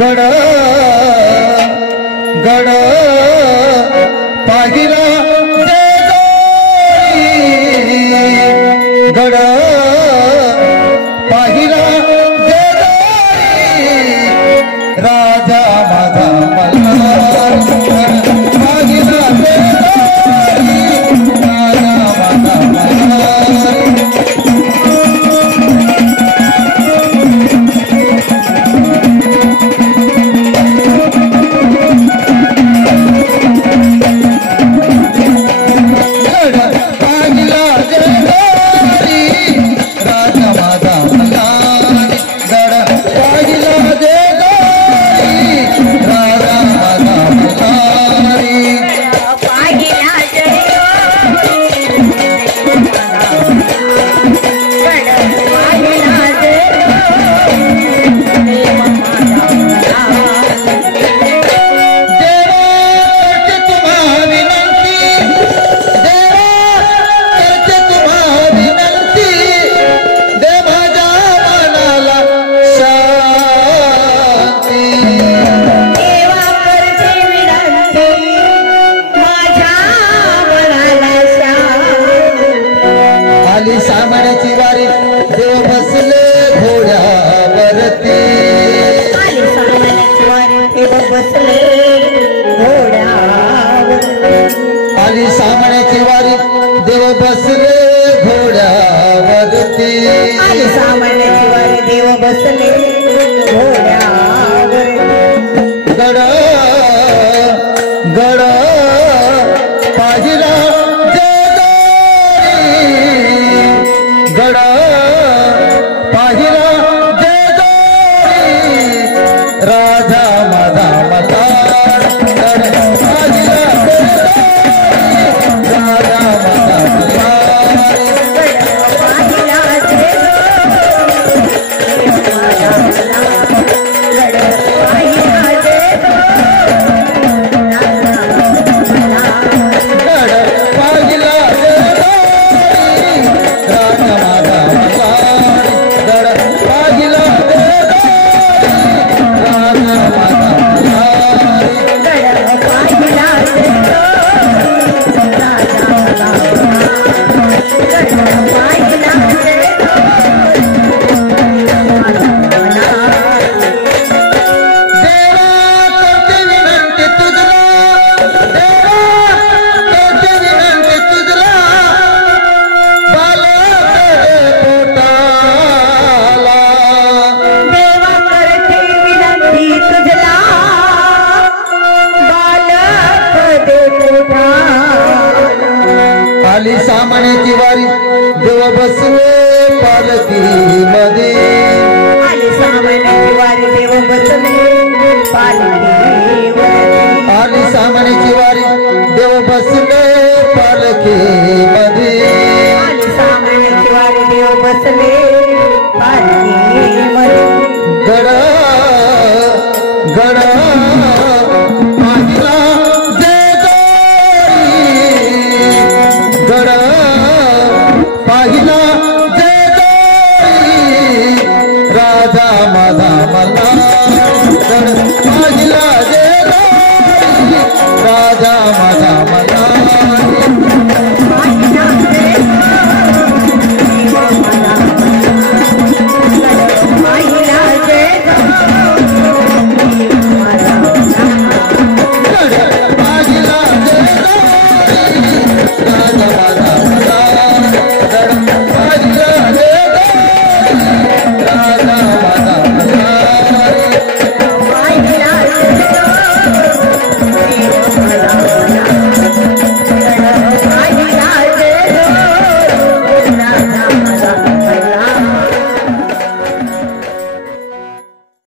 गड गड पाहिला गड पाहिला राजा माझा मल्हार पाहिला राजा माझा मल्हार सामण्याची वारी देव बसले घोड्यावरती आली सामण्याची वारी देव बसले घोड्यावरती आली सामण्याची वारी देव बसले घोड्यावरती आली सामण्याची वारी देव बसले घोड्यावरती गड गड पाहिला गड पाहिला राजा माझा मल्हार गड पाहिला राजा माझा मल्हार आली सामण्याची वारी देव बसले पालखी मध्ये आली सामण्याची वारी देव बसले पालखी आली सामण्याची वारी देव बसले पालखी मध्ये आली सामण्याची वारी देव बसले पालखी मध्ये गड गड पाहिला गड पाहिला राजा माझा मल्हार